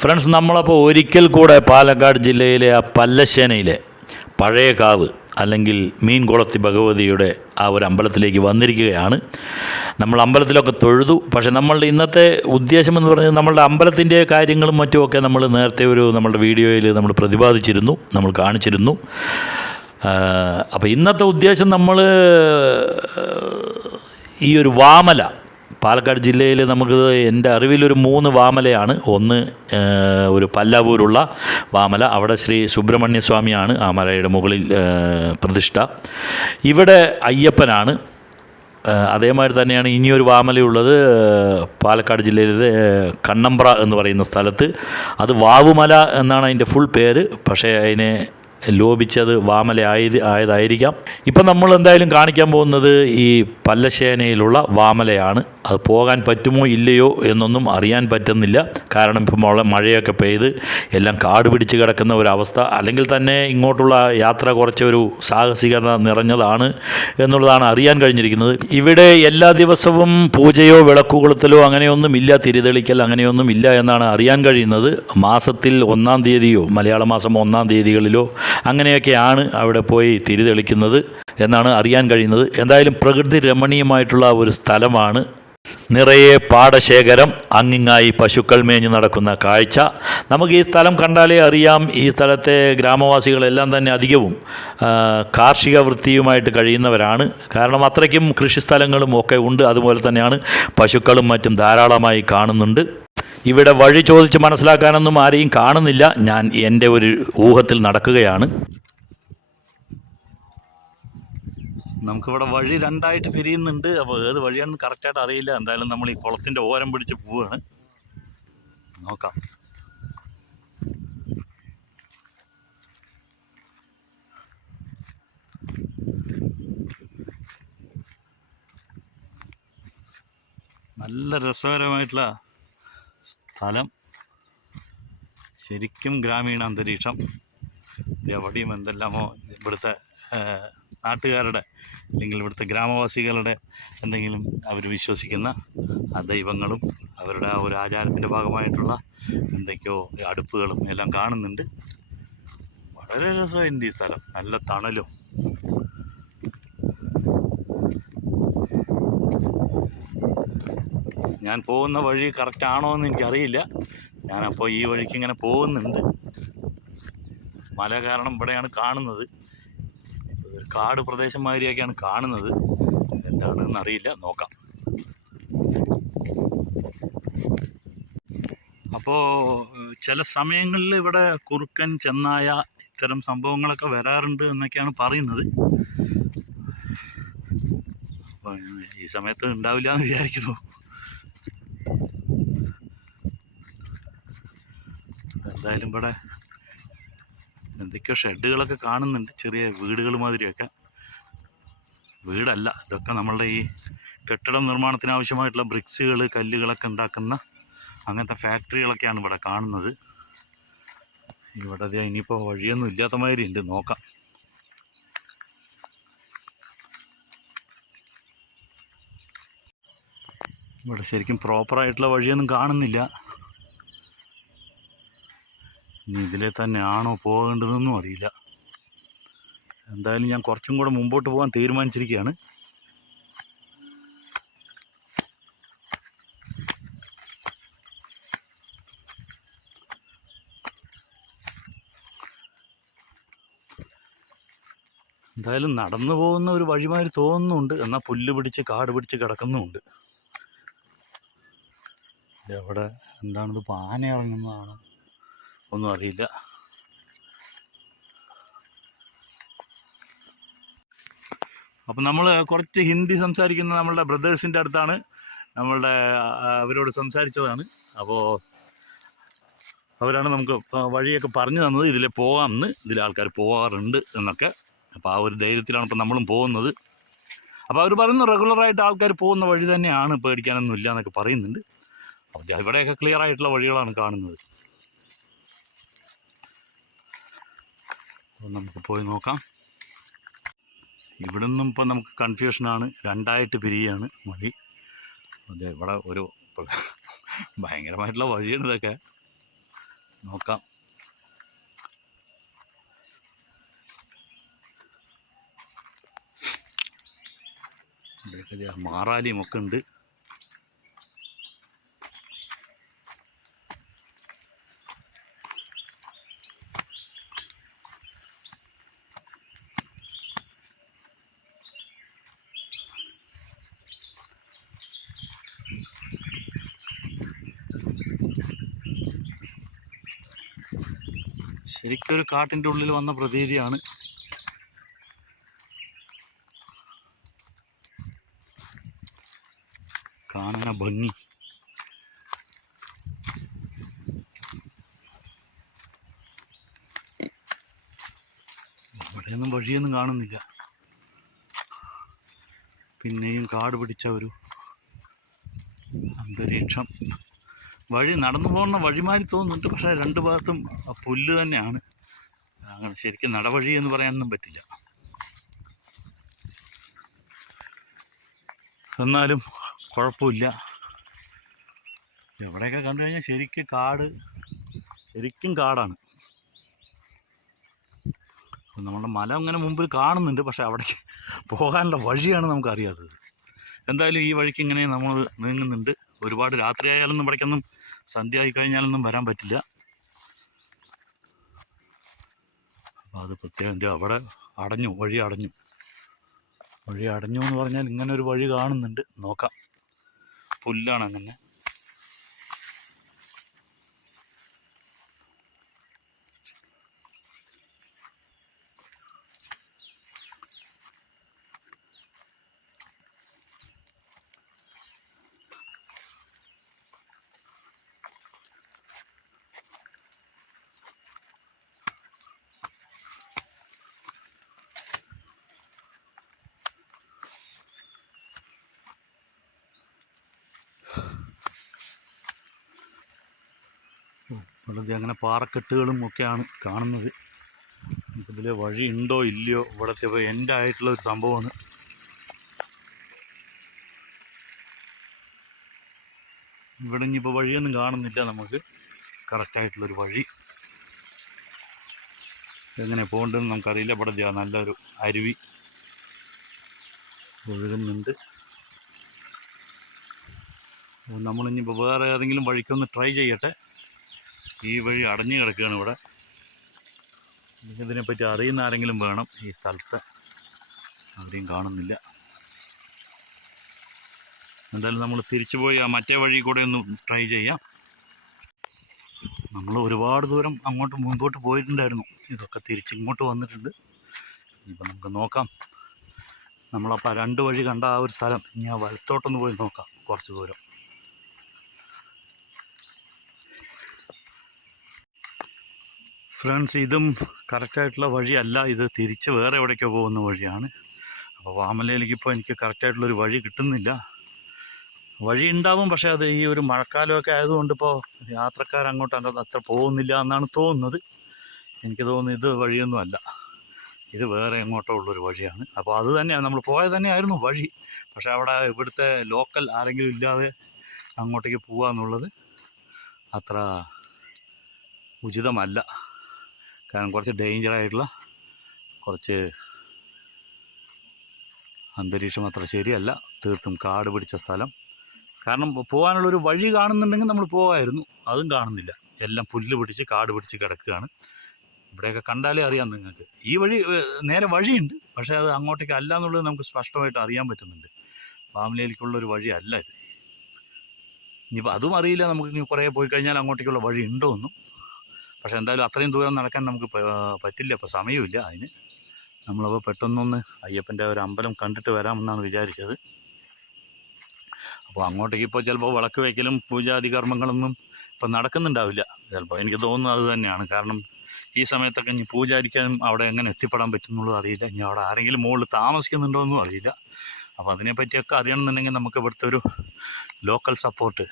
Friends, നമ്മളപ്പോൾ ഒരിക്കൽ കൂടെ പാലക്കാട് ജില്ലയിലെ ആ പല്ലശ്ശേനയിലെ പഴയ കാവ് അല്ലെങ്കിൽ മീൻകുളത്തി ഭഗവതിയുടെ ആ ഒരു അമ്പലത്തിലേക്ക് വന്നിരിക്കുകയാണ്. നമ്മൾ അമ്പലത്തിലൊക്കെ തൊഴുതു. പക്ഷേ നമ്മളുടെ ഇന്നത്തെ ഉദ്ദേശമെന്ന് പറഞ്ഞാൽ നമ്മളുടെ അമ്പലത്തിൻ്റെ കാര്യങ്ങളും മറ്റുമൊക്കെ നമ്മൾ നേരത്തെ നമ്മളുടെ വീഡിയോയിൽ നമ്മൾ പ്രതിപാദിച്ചിരുന്നു, നമ്മൾ കാണിച്ചിരുന്നു. അപ്പോൾ ഇന്നത്തെ ഉദ്ദേശം നമ്മൾ ഈ ഒരു വാമല, പാലക്കാട് ജില്ലയിൽ നമുക്ക് എൻ്റെ അറിവിലൊരു 3 വാമലയാണ്. ഒന്ന് ഒരു പല്ലാവൂരുള്ള വാമല, അവിടെ ശ്രീ സുബ്രഹ്മണ്യ സ്വാമിയാണ് ആ മലയുടെ മുകളിൽ പ്രതിഷ്ഠ. ഇവിടെ അയ്യപ്പനാണ്. അതേമാതിരി തന്നെയാണ് ഇനിയൊരു വാമലയുള്ളത് പാലക്കാട് ജില്ലയിലെ കണ്ണമ്പ്ര എന്ന് പറയുന്ന സ്ഥലത്ത്. അത് വാവുമല എന്നാണ് അതിൻ്റെ ഫുൾ പേര്. പക്ഷേ അതിനെ ലോപിച്ചത് വാമല ആയതായിരിക്കാം. ഇപ്പം നമ്മൾ എന്തായാലും കാണിക്കാൻ പോകുന്നത് ഈ പല്ലശ്ശേനയിലുള്ള വാമലയാണ്. അത് പോകാൻ പറ്റുമോ ഇല്ലയോ എന്നൊന്നും അറിയാൻ പറ്റുന്നില്ല. കാരണം ഇപ്പം മഴയൊക്കെ പെയ്ത് എല്ലാം കാട് പിടിച്ച് കിടക്കുന്ന ഒരവസ്ഥ. അല്ലെങ്കിൽ തന്നെ ഇങ്ങോട്ടുള്ള യാത്ര കുറച്ചൊരു സാഹസികത നിറഞ്ഞതാണ് എന്നുള്ളതാണ് അറിയാൻ കഴിഞ്ഞിരിക്കുന്നത്. ഇവിടെ എല്ലാ ദിവസവും പൂജയോ വിളക്കുകൊളുത്തലോ അങ്ങനെയൊന്നും ഇല്ല, തിരിതെളിക്കൽ അങ്ങനെയൊന്നും ഇല്ല എന്നാണ് അറിയാൻ കഴിയുന്നത്. മാസത്തിൽ 1-ാം തീയതിയോ മലയാള മാസം 1-ാം തീയതികളിലോ അങ്ങനെയൊക്കെയാണ് അവിടെ പോയി തിരിതെളിക്കുന്നത് എന്നാണ് അറിയാൻ കഴിയുന്നത്. എന്തായാലും പ്രകൃതി രമണീയമായിട്ടുള്ള ഒരു സ്ഥലമാണ്. നിറയെ പാടശേഖരം, അങ്ങിങ്ങായി പശുക്കൾ മേഞ്ഞ് നടക്കുന്ന കാഴ്ച. നമുക്ക് ഈ സ്ഥലം കണ്ടാലേ അറിയാം, ഈ സ്ഥലത്തെ ഗ്രാമവാസികളെല്ലാം തന്നെ അധികവും കാർഷിക വൃത്തിയുമായിട്ട് കഴിയുന്നവരാണ്. കാരണം അത്രയ്ക്കും കൃഷിസ്ഥലങ്ങളും ഒക്കെ ഉണ്ട്. അതുപോലെ തന്നെയാണ് പശുക്കളും മറ്റും ധാരാളമായി കാണുന്നുണ്ട്. ഇവിടെ വഴി ചോദിച്ച് മനസ്സിലാക്കാനൊന്നും ആരെയും കാണുന്നില്ല. ഞാൻ എൻ്റെ ഒരു ഊഹത്തിൽ നടക്കുകയാണ്. നമുക്കിവിടെ വഴി 2ആയിട്ട് പിരിയുന്നുണ്ട്. അപ്പോൾ ഏത് വഴിയാണെന്ന് കറക്റ്റായിട്ട് അറിയില്ല. എന്തായാലും നമ്മൾ ഈ കുളത്തിൻ്റെ ഓരം പിടിച്ച് പോവുകയാണ്. നോക്കാം. നല്ല രസകരമായിട്ടുള്ള സ്ഥലം, ശരിക്കും ഗ്രാമീണ അന്തരീക്ഷം. എവിടെയും എന്തെല്ലാമോ ഇവിടുത്തെ നാട്ടുകാരുടെ അല്ലെങ്കിൽ ഇവിടുത്തെ ഗ്രാമവാസികളുടെ എന്തെങ്കിലും അവർ വിശ്വസിക്കുന്ന ആ ദൈവങ്ങളും അവരുടെ ആ ഒരു ആചാരത്തിൻ്റെ ഭാഗമായിട്ടുള്ള എന്തൊക്കെയോ അടുപ്പുകളും എല്ലാം കാണുന്നുണ്ട്. വളരെ രസമുണ്ട് ഈ സ്ഥലം, നല്ല തണലും. ഞാൻ പോകുന്ന വഴി കറക്റ്റാണോ എന്ന് എനിക്കറിയില്ല. ഞാനപ്പോൾ ഈ വഴിക്ക് ഇങ്ങനെ പോകുന്നുണ്ട്. മല കാരണം ഇവിടെയാണ് കാണുന്നത്, കാട് പ്രദേശം മാതിരിയൊക്കെയാണ് കാണുന്നത്. എന്താണെന്ന് അറിയില്ല, നോക്കാം. അപ്പോൾ ചില സമയങ്ങളിൽ ഇവിടെ കുറുക്കൻ, ചെന്നായ ഇത്തരം സംഭവങ്ങളൊക്കെ വരാറുണ്ട് എന്നൊക്കെയാണ് പറയുന്നത്. അപ്പോൾ ഈ സമയത്ത് ഉണ്ടാവില്ല എന്ന് വിചാരിക്കുന്നു. എന്തായാലും ഇവിടെ എന്തൊക്കെയോ ഷെഡുകളൊക്കെ കാണുന്നുണ്ട്, ചെറിയ വീടുകൾ മാതിരിയൊക്കെ. വീടല്ല, ഇതൊക്കെ നമ്മളുടെ ഈ കെട്ടിടം നിർമ്മാണത്തിന് ആവശ്യമായിട്ടുള്ള ബ്രിക്സുകൾ, കല്ലുകളൊക്കെ ഉണ്ടാക്കുന്ന അങ്ങനത്തെ ഫാക്ടറികളൊക്കെയാണ് ഇവിടെ കാണുന്നത്. ഇവിടെ ഇനിയിപ്പോൾ വഴിയൊന്നും ഇല്ലാത്ത മാതിരി ഉണ്ട്, നോക്കാം. ഇവിടെ ശരിക്കും പ്രോപ്പറായിട്ടുള്ള വഴിയൊന്നും കാണുന്നില്ല. ഇനി ഇതിലെ തന്നെയാണോ പോകേണ്ടതെന്നും അറിയില്ല. എന്തായാലും ഞാൻ കുറച്ചും കൂടെ മുമ്പോട്ട് പോകാൻ തീരുമാനിച്ചിരിക്കുകയാണ്. എന്തായാലും നടന്നു പോകുന്ന ഒരു വഴിമാതിരി തോന്നുന്നുണ്ട്, എന്നാൽ പുല്ല് പിടിച്ച് കാട് പിടിച്ച് കിടക്കുന്നുമുണ്ട്. എവിടെ എന്താണിത്, ആന ഇറങ്ങുന്നതാണ് ഒന്നും അറിയില്ല. അപ്പം നമ്മൾ കുറച്ച് ഹിന്ദി സംസാരിക്കുന്ന നമ്മളുടെ ബ്രദേഴ്സിൻ്റെ അടുത്താണ് അവരോട് സംസാരിച്ചതാണ്. അപ്പോൾ അവരാണ് നമുക്ക് വഴിയൊക്കെ പറഞ്ഞു തന്നത്. ഇതിലെ പോകാമെന്ന്, ഇതിലെ ആൾക്കാർ പോകാറുണ്ട് എന്നൊക്കെ. അപ്പോൾ ആ ഒരു ധൈര്യത്തിലാണ് ഇപ്പം നമ്മളും പോകുന്നത്. അപ്പോൾ അവർ പറയുന്നു റെഗുലറായിട്ട് ആൾക്കാർ പോകുന്ന വഴി തന്നെയാണ്, പേടിക്കാനൊന്നും ഇല്ല എന്നൊക്കെ പറയുന്നുണ്ട്. അപ്പോൾ ഇവിടെയൊക്കെ ക്ലിയർ ആയിട്ടുള്ള വഴികളാണ് കാണുന്നത്. അപ്പോൾ നമുക്ക് പോയി നോക്കാം. ഇവിടെ നിന്നും ഇപ്പം നമുക്ക് കൺഫ്യൂഷനാണ്, 2ആയിട്ട് പിരിയാണ് വഴി. അതെ, ഇവിടെ ഒരു ഭയങ്കരമായിട്ടുള്ള വഴിയാണ് ഇതൊക്കെ. നോക്കാം. മാറാലിയും ഒക്കെ ഉണ്ട്. ശരിക്കൊരു കാട്ടിൻ്റെ ഉള്ളിൽ വന്ന പ്രതീതിയാണ്. കാണാൻ ഭംഗി. അവിടെയൊന്നും വഴിയൊന്നും കാണുന്നില്ല. പിന്നെയും കാട് പിടിച്ച ഒരു അന്തരീക്ഷം. വഴി നടന്നു പോകുന്ന വഴിമാരി തോന്നുന്നുണ്ട്, പക്ഷേ രണ്ട് ഭാഗത്തും പുല്ല് തന്നെയാണ്. അങ്ങനെ ശരിക്കും നടവഴി എന്ന് പറയാനൊന്നും പറ്റില്ല. എന്നാലും കുഴപ്പമില്ല. എവിടെയൊക്കെ കണ്ടു കഴിഞ്ഞാൽ ശരിക്കും കാടാണ്. നമ്മുടെ മല അങ്ങനെ മുമ്പിൽ കാണുന്നുണ്ട്, പക്ഷെ അവിടേക്ക് പോകാനുള്ള വഴിയാണ് നമുക്കറിയാത്തത്. എന്തായാലും ഈ വഴിക്ക് ഇങ്ങനെ നമ്മൾ നീങ്ങുന്നുണ്ട്. ഒരുപാട് രാത്രിയായാലൊന്നും ഇവിടേക്കൊന്നും സന്ധ്യ ആയി കഴിഞ്ഞാലൊന്നും വരാൻ പറ്റില്ല. അപ്പോൾ അത് പ്രത്യേകം അവിടെ വഴി അടഞ്ഞു എന്ന് പറഞ്ഞാൽ ഇങ്ങനെ ഒരു വഴി കാണുന്നുണ്ട്. നോക്കാം. പുല്ലാണ് അങ്ങനെ. വളരെ അങ്ങനെ പാറക്കെട്ടുകളും ഒക്കെയാണ് കാണുന്നത്. ഇതിൽ വഴി ഉണ്ടോ ഇല്ലയോ, ഇവിടുത്തെ എൻ്റെ ആയിട്ടുള്ള ഒരു സംഭവമാണ്. ഇവിടെ ഇനിയിപ്പോൾ വഴിയൊന്നും കാണുന്നില്ല നമുക്ക്. കറക്റ്റായിട്ടുള്ളൊരു വഴി എങ്ങനെ പോകേണ്ടതെന്ന് നമുക്കറിയില്ല. ഇവിടെ നല്ലൊരു അരുവി ഒഴുകുന്നുണ്ട്. നമ്മളിനിയിപ്പോൾ വേറെ ഏതെങ്കിലും വഴിക്കൊന്ന് ട്രൈ ചെയ്യട്ടെ. ഈ വഴി അടഞ്ഞു കിടക്കുകയാണ് ഇവിടെ. ഇതിനെപ്പറ്റി അറിയുന്ന ആരെങ്കിലും വേണം ഈ സ്ഥലത്ത്. ആരെയും കാണുന്നില്ല. എന്തായാലും നമ്മൾ തിരിച്ചു പോയി ആ മറ്റേ വഴി കൂടെ ഒന്ന് ട്രൈ ചെയ്യാം. നമ്മൾ ഒരുപാട് ദൂരം മുൻപോട്ട് പോയിട്ടുണ്ടായിരുന്നു. ഇതൊക്കെ തിരിച്ചിങ്ങോട്ട് വന്നിട്ടുണ്ട്. ഇനിയിപ്പോൾ നമുക്ക് നോക്കാം. നമ്മളപ്പോൾ രണ്ട് വഴി കണ്ട ആ ഒരു സ്ഥലം ഇനി ആ വലത്തോട്ടൊന്ന് പോയി നോക്കാം. കുറച്ച് ദൂരം. ഫ്രണ്ട്സ്, ഇതും കറക്റ്റായിട്ടുള്ള വഴിയല്ല. ഇത് തിരിച്ച് വേറെ എവിടേക്കോ പോകുന്ന വഴിയാണ്. അപ്പോൾ വാമലയിലേക്ക് ഇപ്പോൾ എനിക്ക് കറക്റ്റായിട്ടുള്ളൊരു വഴി കിട്ടുന്നില്ല. വഴി ഉണ്ടാവും, പക്ഷേ അത് ഈ ഒരു മഴക്കാലമൊക്കെ ആയതുകൊണ്ട് ഇപ്പോൾ യാത്രക്കാരങ്ങോട്ട് അത്ര പോകുന്നില്ല എന്നാണ് തോന്നുന്നത്. എനിക്ക് തോന്നുന്നു ഇത് വഴിയൊന്നും അല്ല. ഇത് വേറെ എങ്ങോട്ടോ ഉള്ളൊരു വഴിയാണ്. അപ്പോൾ അത് തന്നെയാണ് നമ്മൾ പോയത് തന്നെയായിരുന്നു വഴി. പക്ഷേ അവിടെ ഇവിടുത്തെ ലോക്കൽ ആരെങ്കിലും ഇല്ലാതെ അങ്ങോട്ടേക്ക് പോകുക എന്നുള്ളത് അത്ര ഉചിതമല്ല. കാരണം കുറച്ച് ഡേഞ്ചറായിട്ടുള്ള കുറച്ച് അന്തരീക്ഷം അത്ര ശരിയല്ല. തീർത്തും കാട് പിടിച്ച സ്ഥലം. കാരണം പോകാനുള്ളൊരു വഴി കാണുന്നുണ്ടെങ്കിൽ നമ്മൾ പോകാമായിരുന്നു. അതും കാണുന്നില്ല. എല്ലാം പുല്ല് പിടിച്ച് കാട് പിടിച്ച് കിടക്കുകയാണ്. ഇവിടെയൊക്കെ കണ്ടാലേ അറിയാം നിങ്ങൾക്ക്. ഈ വഴി നേരെ വഴിയുണ്ട്, പക്ഷേ അത് അങ്ങോട്ടേക്ക് അല്ല എന്നുള്ളത് നമുക്ക് സ്പഷ്ടമായിട്ട് അറിയാൻ പറ്റുന്നുണ്ട്. ഫാമിലിയിലേക്കുള്ളൊരു വഴി അല്ല ഇത്. ഇനിയിപ്പോൾ അതും അറിയില്ല നമുക്ക്. ഇനി കുറേ പോയി കഴിഞ്ഞാൽ അങ്ങോട്ടേക്കുള്ള വഴി ഉണ്ടോ എന്നും. പക്ഷേ എന്തായാലും അത്രയും ദൂരം നടക്കാൻ നമുക്ക് പറ്റില്ല. ഇപ്പോൾ സമയമില്ല അതിന്. നമ്മളപ്പോൾ പെട്ടെന്നൊന്ന് അയ്യപ്പൻ്റെ ഒരു അമ്പലം കണ്ടിട്ട് വരാമെന്നാണ് വിചാരിച്ചത്. അപ്പോൾ അങ്ങോട്ടേക്ക് ഇപ്പോൾ ചിലപ്പോൾ വിളക്ക് വയ്ക്കലും പൂജാതി കർമ്മങ്ങളൊന്നും ഇപ്പം നടക്കുന്നുണ്ടാവില്ല ചിലപ്പോൾ. എനിക്ക് തോന്നുന്നത് അത് തന്നെയാണ്. കാരണം ഈ സമയത്തൊക്കെ ഇനി പൂജാരിക്കാനും അവിടെ എങ്ങനെ എത്തിപ്പെടാൻ പറ്റുന്നുള്ളത് അറിയില്ല. ഇനി അവിടെ ആരെങ്കിലും മുകളിൽ താമസിക്കുന്നുണ്ടോ എന്നും അറിയില്ല. അപ്പോൾ അതിനെപ്പറ്റിയൊക്കെ അറിയണമെന്നുണ്ടെങ്കിൽ നമുക്ക് ഇവിടുത്തെ ഒരു ലോക്കൽ സപ്പോർട്ട്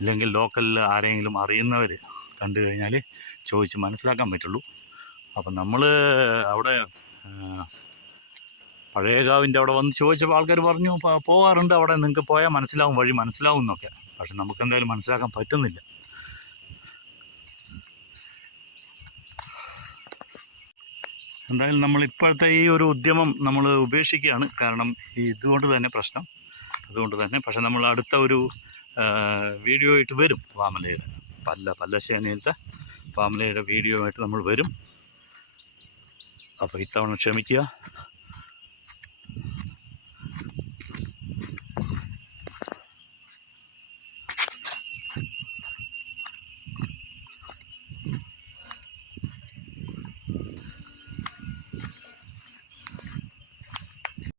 ഇല്ലെങ്കിൽ ലോക്കലിൽ ആരെങ്കിലും അറിയുന്നവർ കണ്ടു കഴിഞ്ഞാൽ ചോദിച്ച് മനസ്സിലാക്കാൻ പറ്റുള്ളൂ. അപ്പം നമ്മൾ അവിടെ പഴയകാവിൻ്റെ അവിടെ വന്ന് ചോദിച്ചപ്പോൾ ആൾക്കാർ പറഞ്ഞു പോകാറുണ്ട്, അവിടെ നിങ്ങൾക്ക് പോയാൽ മനസ്സിലാവും, വഴി മനസ്സിലാവും എന്നൊക്കെ. പക്ഷെ നമുക്കെന്തായാലും മനസ്സിലാക്കാൻ പറ്റുന്നില്ല. എന്തായാലും നമ്മൾ ഇപ്പോഴത്തെ ഈ ഒരു ഉദ്യമം നമ്മൾ ഉപേക്ഷിക്കുകയാണ്. കാരണം ഈ ഇതുകൊണ്ട് തന്നെ പ്രശ്നം, അതുകൊണ്ട് തന്നെ. പക്ഷെ നമ്മൾ അടുത്ത ഒരു വീഡിയോ ആയിട്ട് വരും. വാമലയുടെ പല്ലശ്ശേനിയിലത്തെ വാമലയുടെ വീഡിയോ ആയിട്ട് നമ്മൾ വരും. അപ്പോൾ ഇത്തവണ ക്ഷമിക്കുക.